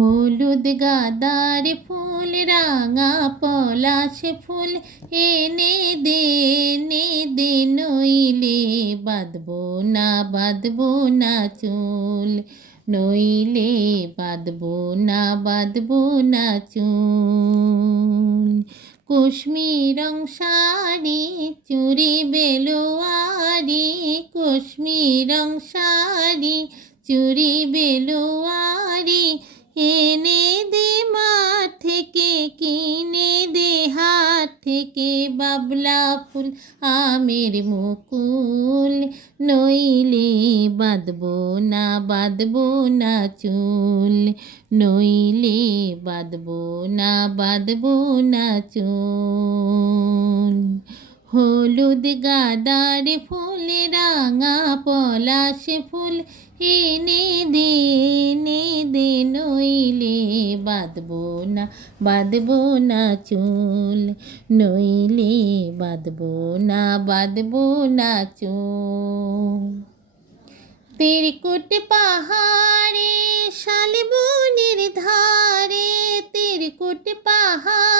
হলুদ গাদার ফুল, রাঙা পলাশ ফুল, এনে দে এনে দে, নইলে বাঁধবো না বাঁধবো না চুল, নইলে বাঁধবো না বাঁধবো না চুল। কাশ্মীরং শাড়ি, চুরি বেলোয়ারি রং শাড়ি, চুরি বেলোয়ারি এনে দে মাঠ থেকে, কিনে দে হাত থেকে বাবলা ফুল, আমের মুকুল। নইলে বাঁধবো না বাঁধবো না চুল। নইলে বাঁধবো না বাঁধবো না চুল। হলুদ গাদার ফুল, রাঙা পলাশ ফুল এনে দে এনে নইলে বাঁধবো না বাঁধবো না চুল, নইলে বাঁধবো না বাঁধবো না চুল। তেরকুট পাহাড়ে, শালবনের ধারে তেরকুট পাহাড়ে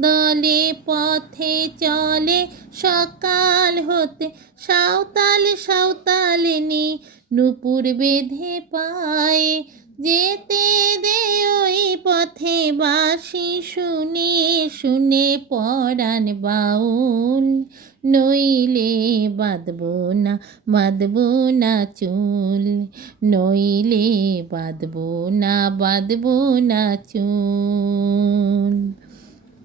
দলে পথে চলে, সকাল হতে সাঁওতাল সাঁওতালিনী নুপুর বেঁধে পায়ে। যেতে দে ওই পথে বাসি শুনে শুনে পরাণ বাউল। নইলে বাঁধবো না বাঁধবো না চুল। নইলে বাঁধবো না বাঁধবো না চুল।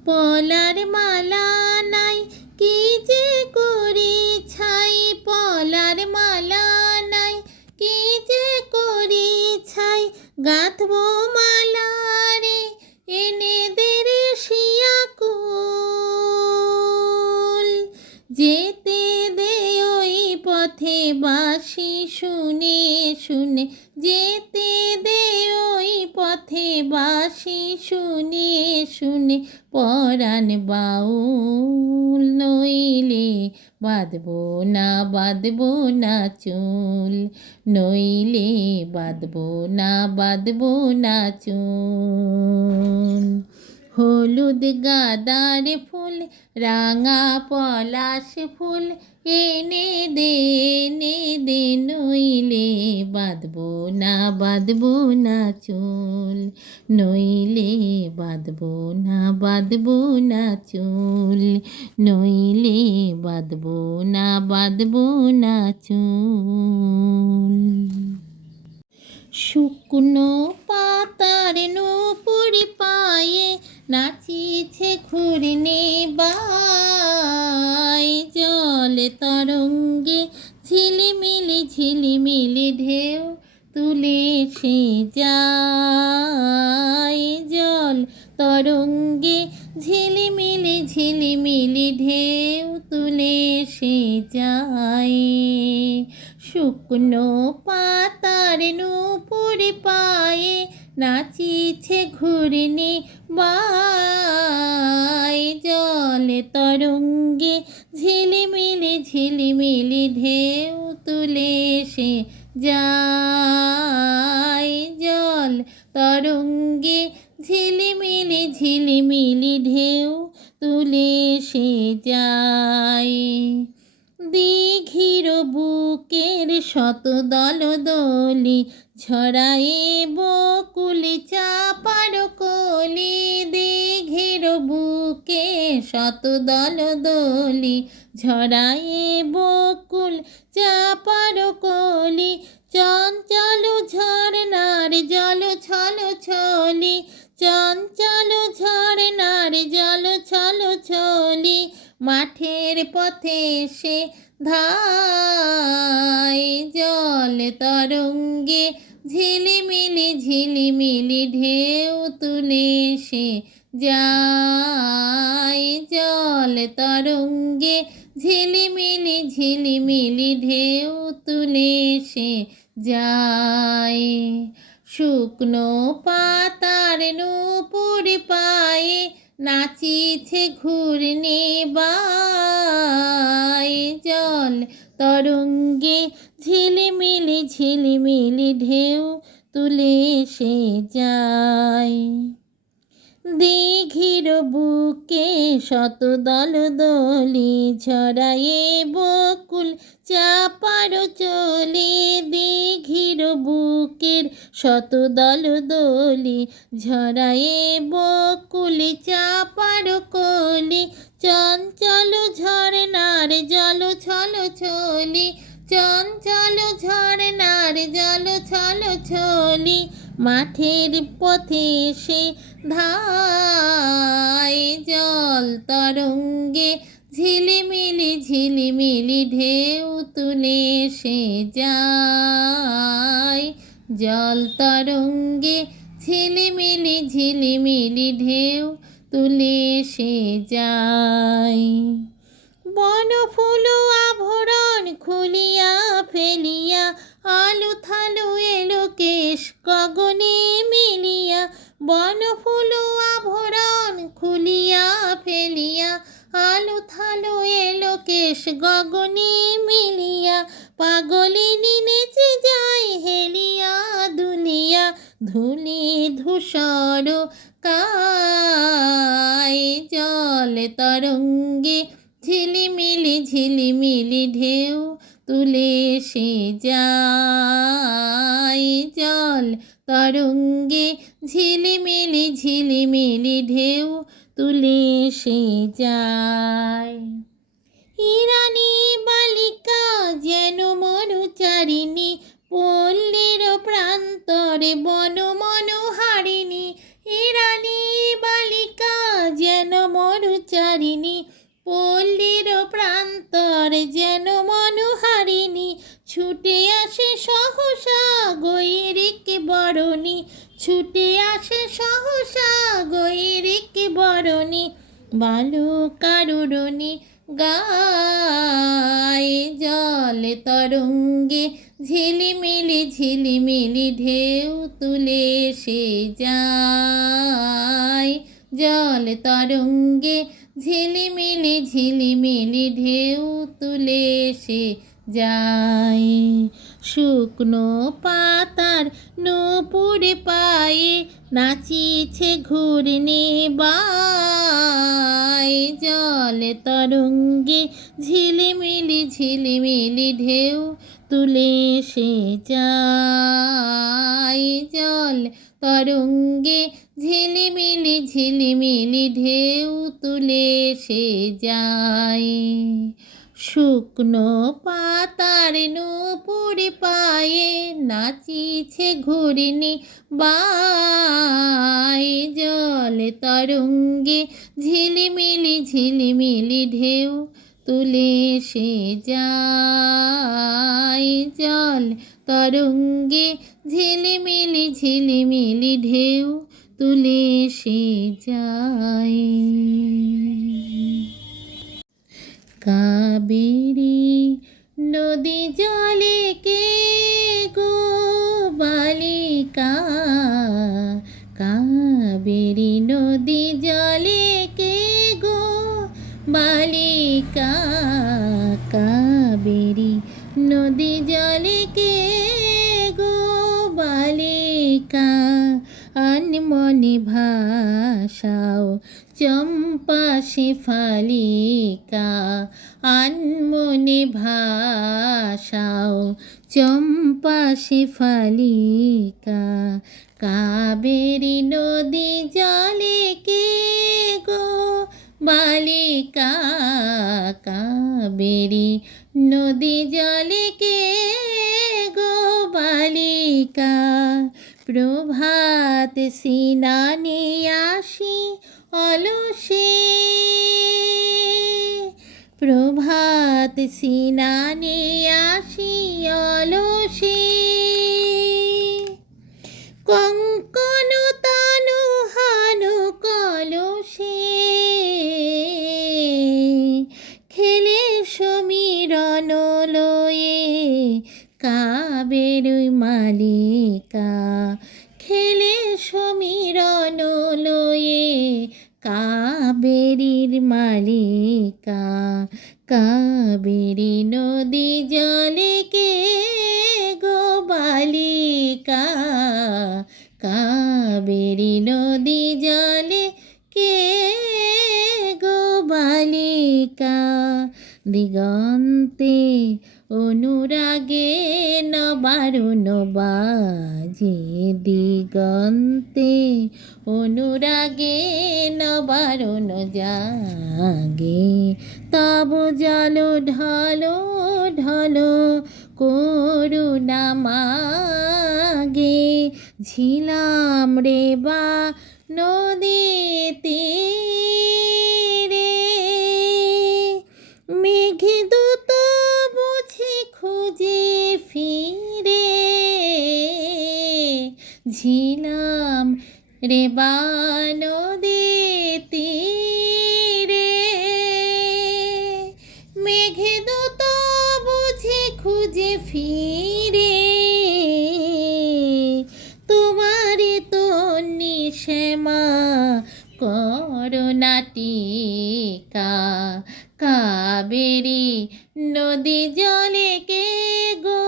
পলার মালা নাই, কি যে করি ছাই? পলার মালা নাই, কি যে করি ছাই? গাঁথবো মালা রে, এনে দে রে শিয়া যেতে দে ওই পথে বাসি শুনে শুনে, যেতে দে ওই পথে বাসি শুনে শুনে পরাণ বাউল নইলে বাঁধবো না বাঁধবো না চুল। নইলে বাঁধবো না বাঁধবো না চুল। হলুদ গাদার ফুল, রাঙা পলাশ ফুল, এনে দে এনে দে, নইলে বাঁধবো না বাঁধবো না চুল, নইলে বাঁধবো না বাঁধবো না চুল, নইলে বাঁধবো না বাঁধবো না চুল। শুকনো পাতার নুপুরি পায়ে নাচিছে ঘুরনে বাই। জলে তরঙ্গে ঝিলিমিলি ঝিলিমিলি ঢেউ তুলে সে যায়। জল তরঙ্গে ঝিলিমিলি ঝিলিমিলি ঢেউ তুলে সে যায়। শুকনো পাতার নুপুরে পায়ে, নাচিছে ঘুরনে বাই জলে তরঙ্গে ঝিলিমিলি ঝিলিমিলি ঢেউ তুলে সে যায়। জল তরঙ্গে ঝিলিমিলি ঝিলিমিলি ঢেউ তুলে সে যায়। দীঘির বুকের শত দল দলি, ছড়ায়ে বকুলি চাপার কলি দীঘির বুকে শত দল দলি ঝরায়ে বকুল চাপার কলি, চঞ্চল ঝরনার জল ছল ছলি, চঞ্চল ঝরনার জল ছল ছলি মাঠের পথে সে ধায় জল তরঙ্গে ঝিলিমিলি ঝিলিমিলি ঢেউ তুলে সে যায়। জল তরঙ্গে ঝিলিমিলি ঝিলিমিলি ঢেউ তুলে সে যায়। শুকনো পাতার নূপুর পায়ে নাচিছে ঘূর্ণি বাই জল তরঙ্গে ঝিলিমিলি ঝিলিমিলি ঢেউ তুলে সে যায়। দিঘির বুকে শত দল ছড়ায়ে বকুল চাপার চলে দিঘির বুকের শত দল দলি ঝরায়ে বকুল চাপার কলি চঞ্চল ঝরনার জল ছল ছলি চঞ্চল ঝরনার জল ছল ছলি মাঠের পথে সে ধায় জল তরঙ্গে ঝিলিমিলি ঝিলিমিলি ঢেউ তুলে সে যায়। জল তরঙ্গে ঝিলিমিলি ঝিলিমিলি ঢেউ তুলে সে যায়। বন ফুল আভরণ খুলিয়া ফেলিয়া আলু থালু এলো কেশ গগনে মিলিয়া বন ফুল আভরণ খুলিয়া ফেলিয়া, আলু থালু এলো কেশ গগনে মিলিয়া পাগলিনী নেচে যায় হেলিয়া দুলিয়া, ধুলি ধূসর কায় জল তরঙ্গে ঝিলিমিলি ঝিলিমিলি ঢেউ তুলে সে যায় জল তরঙ্গে ঝিলিমিলি ঝিলিমিলি ঢেউ তুলে সে যায়। ইরানি বালিকা জল তরঙ্গে ঝিলিমিলি ঝিলিমিলি ঢেউ তুলে সে যায়। শুকনো পাতার নূপুরে পায়ে নাচিছে ঘূর্ণি বাই জল তরঙ্গে ঝিলিমিলি ঝিলিমিলি ঢেউ তুলে সে যায়। জল তরঙ্গে ঝিলিমিলি ঝিলিমিলি ঢেউ তুলে সে যায়। শুকনো পাতার নূপুরে পায়ে নাচিছে ঘূর্ণি বাই জল তরঙ্গে ঝিলিমিলি ঝিলিমিলি ঢেউ তুলে সে যায়। জল তরঙ্গে ঝিলিমিলি ঝিলিমিলি ঢেউ তুলে সে যায়। কাবেরী নদী জলে কে গো বালিকা? কাবেরী নদী জলে কে গো বালিকা? কাবেরী নদী জলে কে আনমনে ভাষাও চম্পা শেফালিকা আনমনে ভাষাও চম্পা শেফালিকা, কাবেরী নদী জলে কে গো? বালিকা, কাবেরী নদী জলে কে গো? বালিকা প্রভাত সিনানে আসি অলসে। প্রভাত সিনানে আসি অলসে। কঙ্কন তানু হানু কলসে। খেলে সমীরণ লয়ে কাবেরুই মালিকা। কাবেরীর মালিকা, কাবেরী নদী জলে কে গো বালিকা, কাবেরী নদী জলে কে গো বালিকা, দিগন্তে অনুরাগে নবারুণ বাজে দিগন্তে, অনুরাগে নবারুণ জাগে তব জল ঢলো ঢলো করুণা মাগে ঝিলাম রে বা নদীতে রে বা নদীতে রে মেঘে দূত বুঝে খুঁজে ফিরে। তোমারে তো নিশেমা করোনাটিকা কাবেরী নদী জলে কে গো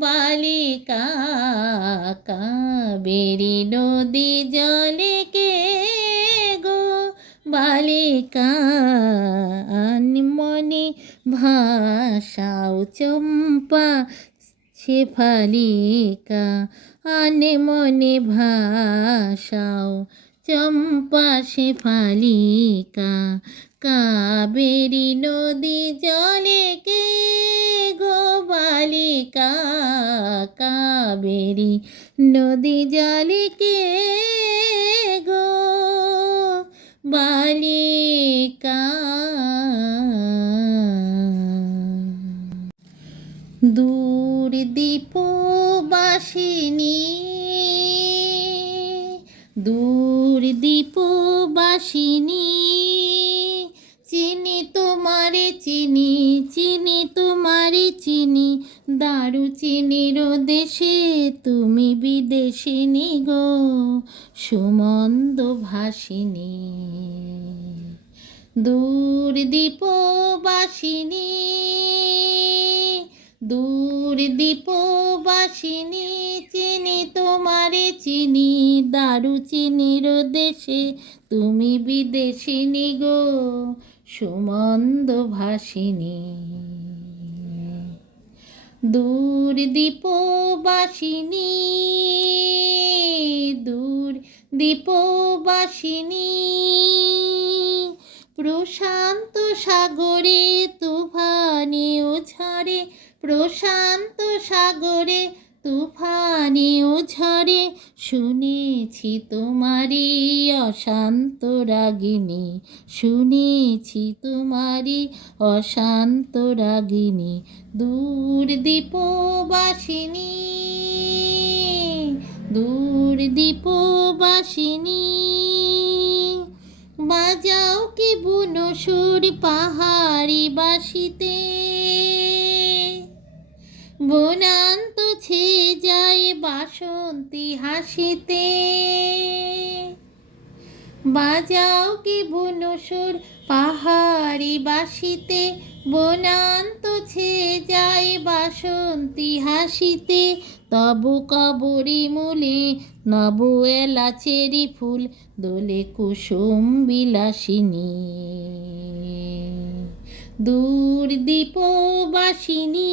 বালিকা কাবেরী নদী জলে কে গো? বালিকা মনে ভাষাও চম্পা শেফালিকা আনে মনে ভাষাও চম্পা শেফালিকা কাবেরী নদী জলে কে গো বালিকা? কাবেরী নদী জলে কে গো বালিকা? দূর দীপবাসিনী দূর দীপবাসিনী তোমারে চিনি দারু চিনির দেশে তুমি বিদেশিনী গো, সুমন্দ ভাসিনী। দূর দীপবাসিনী দূর দীপবাসিনী চিনি তোমারে চিনি দারু চিনির দেশে তুমি বিদেশিনী গো, সুমন্দ ভাসিনী। দূর দীপবাসিনী দূর দীপবাসিনী প্রশান্ত সাগরে তুফানি ও ছাড়ে প্রশান্ত সাগরে তুফানে ও ঝড়ে শুনেছি তোমারি অশান্ত রাগিনী, শুনেছি তোমারি অশান্ত রাগিনী, দূর দীপবাসিনী দূর দীপবাসিনী বাজাও কি বুনো সুর পাহাড়ি বাসিতে বনান্ত ছে যায় বাসন্তী হাসিতে। বাজাও কি বুনো সুর পাহাড়ি বাসিতে, বনান্ত ছে যায় বাসন্তী হাসিতে। তব কবরি মূলে নব এলাচেরি ফুল, দোলে কুসুম বিলাসিনী। দূর দীপবাসিনী।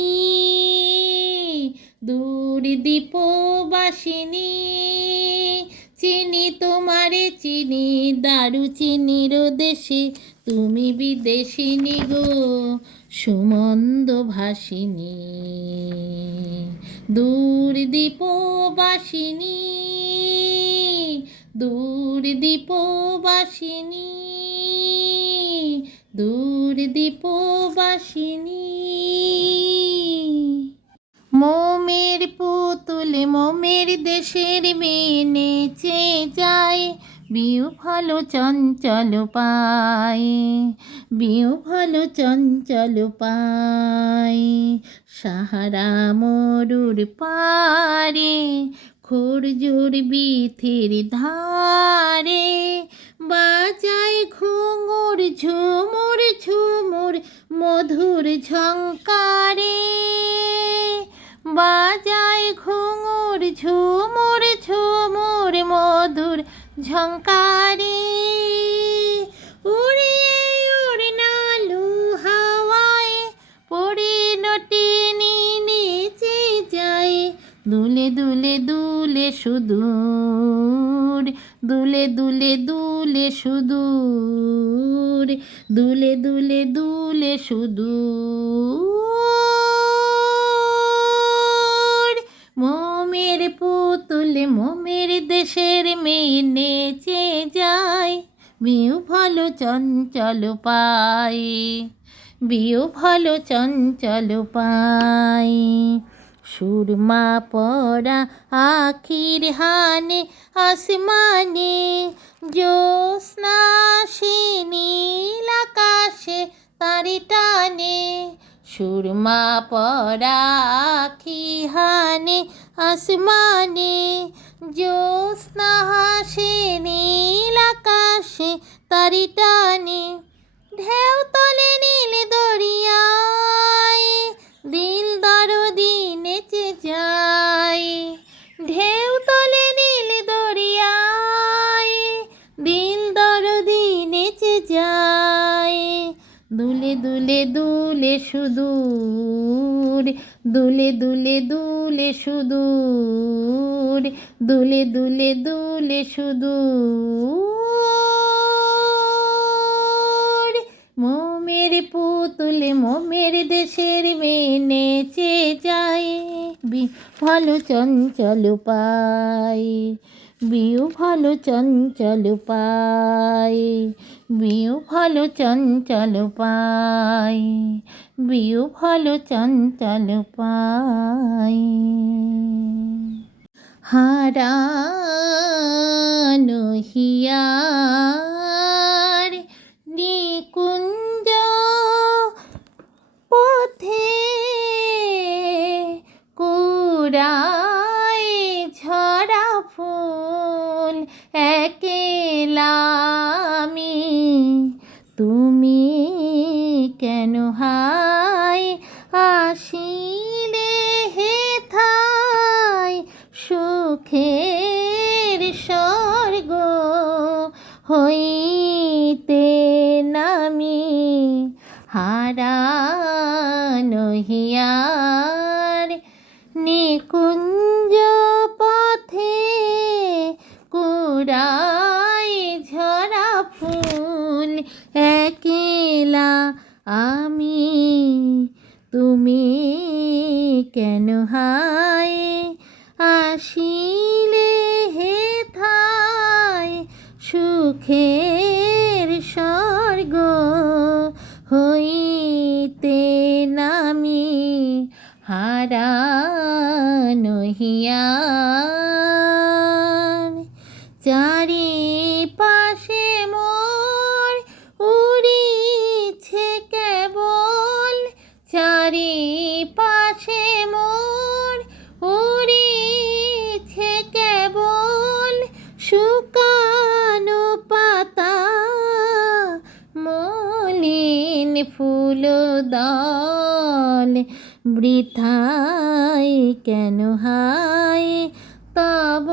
দূর দীপবাসিনী চিনি তোমারে, চিনি দারু, চিনির দেশে তুমি বিদেশিনী গো, সুমন্দ ভাসিনী দূর দীপবাসিনী দূর দীপবাসিনী দূর দীপবাসিনী মোমের পুতুল, মোমের দেশের মেয়ে নেচে যায়। বিহ্বল চঞ্চল পায়ে। ভালো চঞ্চল পায়। সাহারা মরুর পারে, খোরজোর বিথির ধারে। বাজায় ঘুঙুর ঝুমুর ঝুমুর মধুর ঝঙ্কারে। বাজায় ঘুঙুর ঝুমুর ঝুমুর মধুর ঝঙ্কারে উড়িয়ে উড়নালু হাওয়ায় পরিণতিনি নিচে যায়। দুলে দুলে দুলে সুদূর, দুলে দুলে দুলে সুদূর, দুলে দুলে দুলে সুদূর। পুতুল মোমের দেশের মেয়ে নেচে যায় বিউ ভালো চঞ্চল পায় বিউ ভালো চঞ্চল পায়। সুরমা পরা আখির হানে আসমানে, জ্যোৎস্না সে নীল আকাশে তারি টানে। সুরমা পরা আখি হানে আসমানে জ্যোৎস্না হাসে, নীল আকাশে তারি টানে। ঢেউ তলে নীল দরিয়ায়, দিল দরদি নেচে যায়। ঢেউ তলে নীল দরিয়ায়, দিল দরদি নেচে যায়। দুলে দুলে দুলে সুদূর দুলে দুলে দুলে সুদূর, দুলে দুলে দুলে সুদূর। মোমের পুতুলে মোমের দেশের মেনে চে যায় ভালো চঞ্চল পায় বিউ ভালো চঞ্চল পায় বিউ ভালো চঞ্চল পায় বিউ ভালো চঞ্চল পায় হারানো হিয়ার, নিকুঞ্জ কুড়াই ঝরা ফুল একেলা ফুল দল বৃথাই কেন হাই তব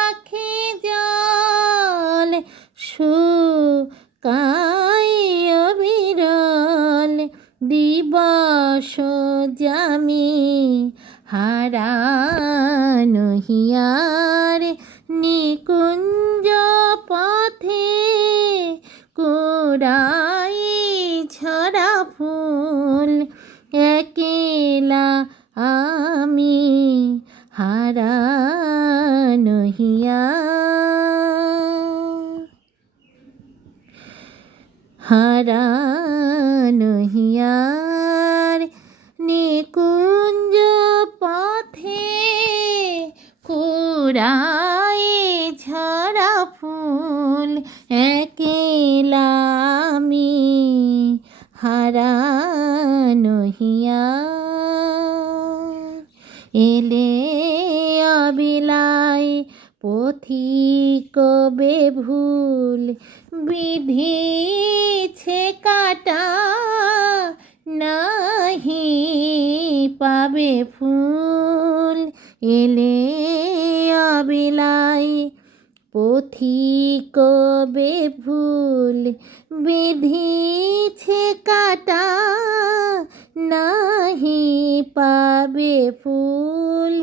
আখি জল শুকাই অবিরল। দিবস জামি হারানো হিয়ার, নিকুঞ্জ পথে কোরাই পথিক ভুল বিধিছে কাটা নাহি পাবে ফুল। এলে অবিলায় পথিক ভুল বিধিছে কাটা নাহি পাবে ফুল।